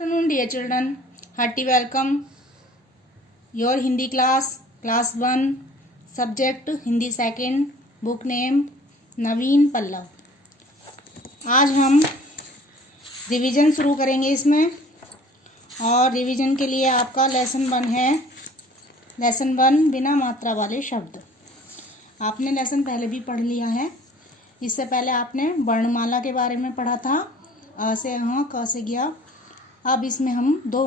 Afternoon, dear children. Hearty welcome. Your Hindi class 1, subject Hindi second, book name नवीन पल्लव। आज हम revision शुरू करेंगे इसमें, और रिवीजन के लिए आपका लेसन 1 है। लेसन 1 बिना मात्रा वाले शब्द। आपने लेसन पहले भी पढ़ लिया है। इससे पहले आपने वर्णमाला के बारे में पढ़ा था, अ से हाँ, क से ज्ञ। अब इसमें हम 2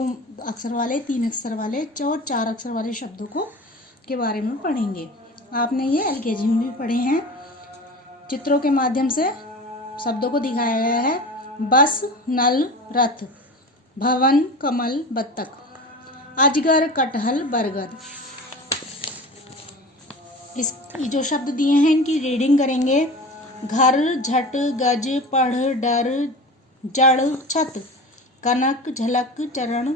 अक्षर वाले, 3 अक्षर वाले और 4 अक्षर वाले शब्दों को के बारे में पढ़ेंगे। आपने ये LKG में भी पढ़े हैं। चित्रों के माध्यम से शब्दों को दिखाया गया है। बस, नल, रथ, भवन, कमल, बत्तख, अजगर, कटहल, बरगद। इस जो शब्द दिए हैं इनकी रीडिंग करेंगे। घर, झट, गज, पढ़, डर, जड़, छत, कनक, झलक, चरण,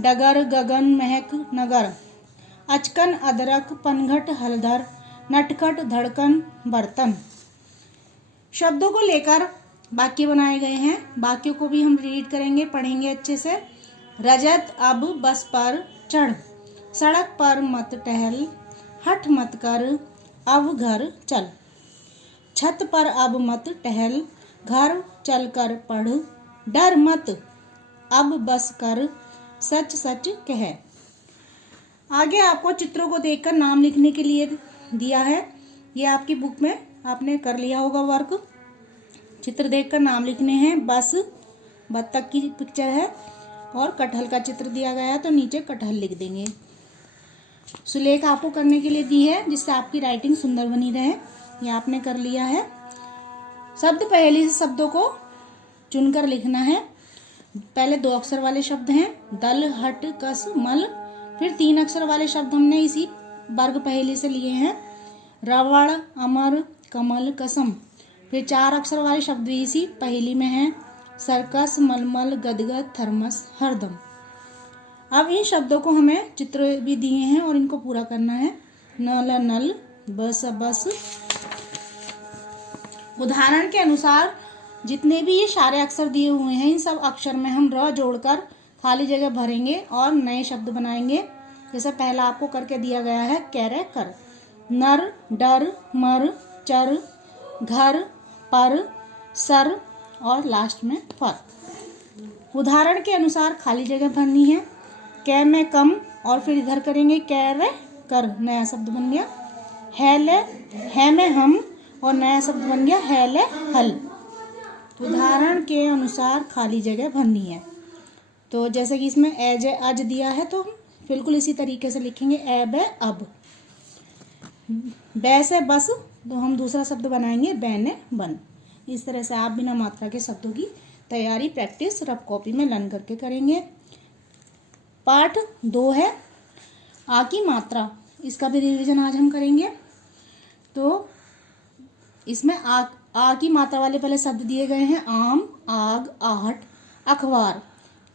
डगर, गगन, महक, नगर, अचकन, अदरक, पनघट, हलधर, नटखट, धड़कन, बर्तन। शब्दों को लेकर वाक्य बनाए गए हैं। वाक्यों को भी हम रीड करेंगे, पढ़ेंगे अच्छे से। रजत अब बस पर चढ़, सड़क पर मत टहल, हठ मत कर, अब घर चल, छत पर अब मत टहल, घर चल कर पढ़, डर मत, अब बस कर, सच सच कह। आगे आपको चित्रों को देखकर नाम लिखने के लिए दिया है। ये आपकी बुक में आपने कर लिया होगा वर्क। चित्र देखकर नाम लिखने हैं। बस, बत्तख की पिक्चर है और कटहल का चित्र दिया गया है, तो नीचे कटहल लिख देंगे। सुलेख आपको करने के लिए दी है, जिससे आपकी राइटिंग सुंदर बनी रहे। ये आपने कर लिया है। शब्द पहेली से शब्दों को चुनकर लिखना है। पहले 2 अक्षर वाले शब्द हैं, दल, हट, कस, मल। फिर 3 अक्षर वाले शब्द हमने इसी वर्ग पहेली से लिए हैं। रावण, अमर, कमल, कसम। फिर 4 अक्षर वाले शब्द भी इसी पहेली में हैं। सर्कस, मलमल, गदगद, थर्मस, हरदम। अब इन शब्दों को हमें चित्र भी दिए हैं और इनको पूरा करना है। नल, नल, बस, बस। उदाहरण के अनुसार जितने भी ये सारे अक्षर दिए हुए हैं, इन सब अक्षर में हम र जोड़कर खाली जगह भरेंगे और नए शब्द बनाएंगे। जैसे पहला आपको करके दिया गया है, कैरे कर। नर, डर, मर, चर, घर, पर, सर और लास्ट में फर। उदाहरण के अनुसार खाली जगह भरनी है। कै में कम और फिर इधर करेंगे कैरे कर, नया शब्द बन गया। है में हम और नया शब्द बन गया हैले हल। उदाहरण के अनुसार खाली जगह भरनी है। तो जैसे कि इसमें एज अज दिया है, तो हम बिल्कुल इसी तरीके से लिखेंगे। एब अब। बै से बस, तो हम दूसरा शब्द बनाएंगे बैने बन। इस तरह से आप बिना मात्रा के शब्दों की तैयारी, प्रैक्टिस रफ कॉपी में लर्न करके करेंगे। पाठ 2 है आ की मात्रा। इसका भी रिवीजन आज हम करेंगे। तो इसमें आ की मात्रा वाले पहले शब्द दिए गए हैं। आम, आग, आहट, अखबार।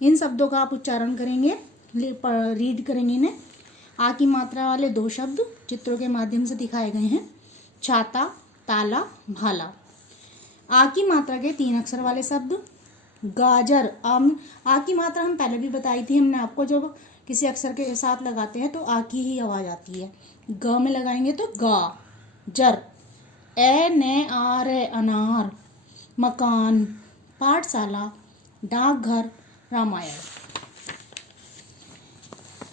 इन शब्दों का आप उच्चारण करेंगे, रीड करेंगे इन्हें। आ की मात्रा वाले 2 शब्द चित्रों के माध्यम से दिखाए गए हैं। छाता, ताला, भाला। आ की मात्रा के 3 अक्षर वाले शब्द। गाजर, आम। आ की मात्रा हम पहले भी बताई थी हमने आपको। जब किसी अक्षर के साथ लगाते हैं तो आ की ही आवाज आती है। ग में लगाएंगे तो गा, जर। ए ने आर अनार, मकान, पाठशाला, डाकघर, रामायण।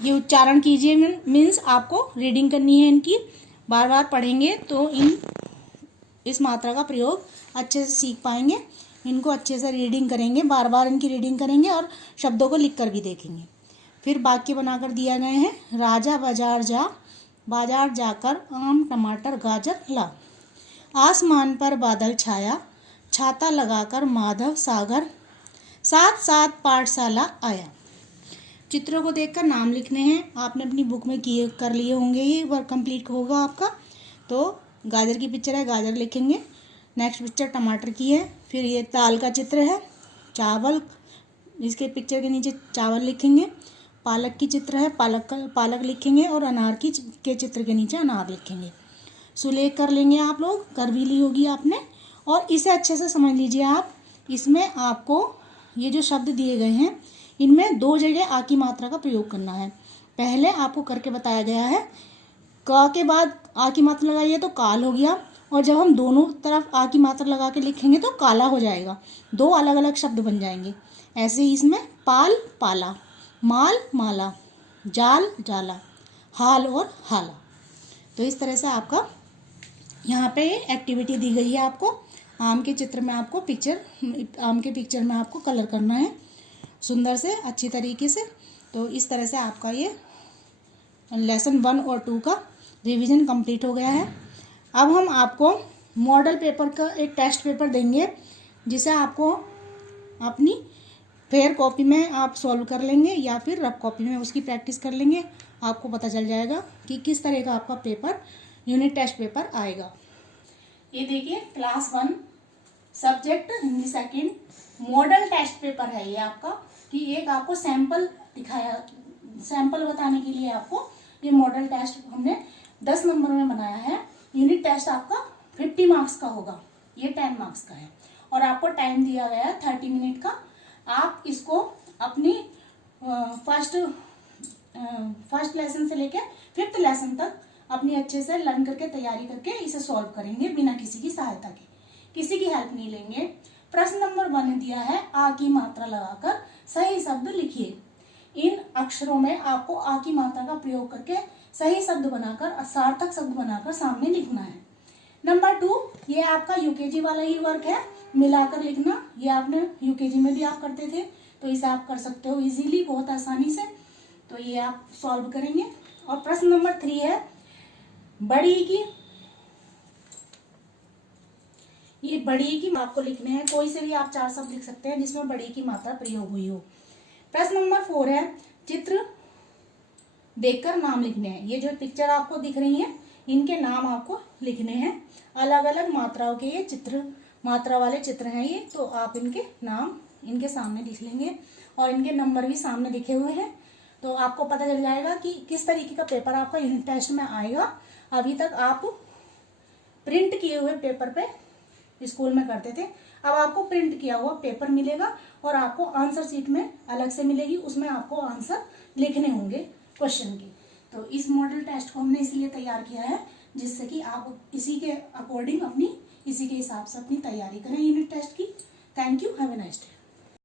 ये उच्चारण कीजिए। मीन्स आपको रीडिंग करनी है इनकी। बार बार पढ़ेंगे तो इस मात्रा का प्रयोग अच्छे से सीख पाएंगे। इनको अच्छे से रीडिंग करेंगे, बार बार इनकी रीडिंग करेंगे और शब्दों को लिख कर भी देखेंगे। फिर वाक्य बनाकर दिया गए हैं। राजा बाजार जा, बाजार जाकर आम, टमाटर, गाजर ला। आसमान पर बादल छाया, छाता लगाकर माधव सागर, साथ साथ पाठशाला आया। चित्रों को देखकर नाम लिखने हैं। आपने अपनी बुक में किए कर लिए होंगे, ये वर्क कंप्लीट होगा आपका। तो गाजर की पिक्चर है, गाजर लिखेंगे। नेक्स्ट पिक्चर टमाटर की है। फिर ये दाल का चित्र है। चावल, इसके पिक्चर के नीचे चावल लिखेंगे। पालक की चित्र है, पालक लिखेंगे और अनार के चित्र के नीचे अनार लिखेंगे। सुलेख कर लेंगे आप लोग, कर भी ली होगी आपने। और इसे अच्छे से समझ लीजिए आप। इसमें आपको ये जो शब्द दिए गए हैं इनमें 2 जगह आ की मात्रा का प्रयोग करना है। पहले आपको करके बताया गया है, क के बाद आ की मात्रा लगाइए तो काल हो गया, और जब हम दोनों तरफ आ की मात्रा लगा के लिखेंगे तो काला हो जाएगा, 2 अलग अलग शब्द बन जाएंगे। ऐसे ही इसमें पाल पाला, माल माला, जाल जाला, हाल और हाला। तो इस तरह से आपका यहाँ पे एक्टिविटी दी गई है। आपको आम के चित्र में आपको आम के पिक्चर में आपको कलर करना है सुंदर से, अच्छी तरीके से। तो इस तरह से आपका ये लेसन 1 और 2 का रिवीजन कंप्लीट हो गया है। अब हम आपको मॉडल पेपर का एक टेस्ट पेपर देंगे, जिसे आपको अपनी फेयर कॉपी में आप सॉल्व कर लेंगे या फिर रफ कॉपी में उसकी प्रैक्टिस कर लेंगे। आपको पता चल जाएगा कि किस तरह का आपका पेपर, यूनिट टेस्ट पेपर आएगा। ये देखिए class 1 subject Hindi second model test paper है ये आपका, कि एक आपको सैंपल दिखाया, सैंपल बताने के लिए आपको ये मॉडल टेस्ट हमने 10 नंबर में बनाया है। यूनिट टेस्ट आपका 50 मार्क्स का होगा, ये 10 मार्क्स का है, और आपको टाइम दिया गया है 30 मिनट का। आप इसको अपनी फर्स्ट लेसन से लेकर 5th लेसन तक अपनी अच्छे से लर्न करके तैयारी करके इसे सॉल्व करेंगे बिना किसी की सहायता के, किसी की हेल्प नहीं लेंगे। प्रश्न नंबर 1 दिया है, आ की मात्रा लगाकर सही शब्द लिखिए। इन अक्षरों में आपको आ की मात्रा का प्रयोग करके सही शब्द बनाकर, सार्थक शब्द बनाकर सामने लिखना है। नंबर 2, ये आपका यूकेजी वाला ही वर्क है, मिलाकर लिखना। ये आपने यूकेजी में भी आप करते थे, तो इसे आप कर सकते हो इजीली, बहुत आसानी से। तो ये आप सॉल्व करेंगे। और प्रश्न नंबर 3 है, बड़ी की, ये बड़ी की आपको लिखने हैं, कोई से भी आप 4 शब्द लिख सकते हैं जिसमें बड़ी की मात्रा प्रयोग हुई हो। प्रश्न नंबर 4 है, चित्र देखकर नाम लिखने हैं। ये जो पिक्चर आपको दिख रही है, इनके नाम आपको लिखने हैं। अलग अलग मात्राओं के ये चित्र, मात्रा वाले चित्र हैं ये, तो आप इनके नाम इनके सामने लिख लेंगे, और इनके नंबर भी सामने लिखे हुए हैं। तो आपको पता चल जाएगा कि किस तरीके का पेपर आपका यूनिट टेस्ट में आएगा। अभी तक आप प्रिंट किए हुए पेपर पे स्कूल में करते थे, अब आपको प्रिंट किया हुआ पेपर मिलेगा, और आपको आंसर शीट में अलग से मिलेगी, उसमें आपको आंसर लिखने होंगे क्वेश्चन के। तो इस मॉडल टेस्ट को हमने इसलिए तैयार किया है, जिससे कि आप इसी के अकॉर्डिंग इसी के हिसाब से अपनी तैयारी करें यूनिट टेस्ट की। Thank you, have a nice day.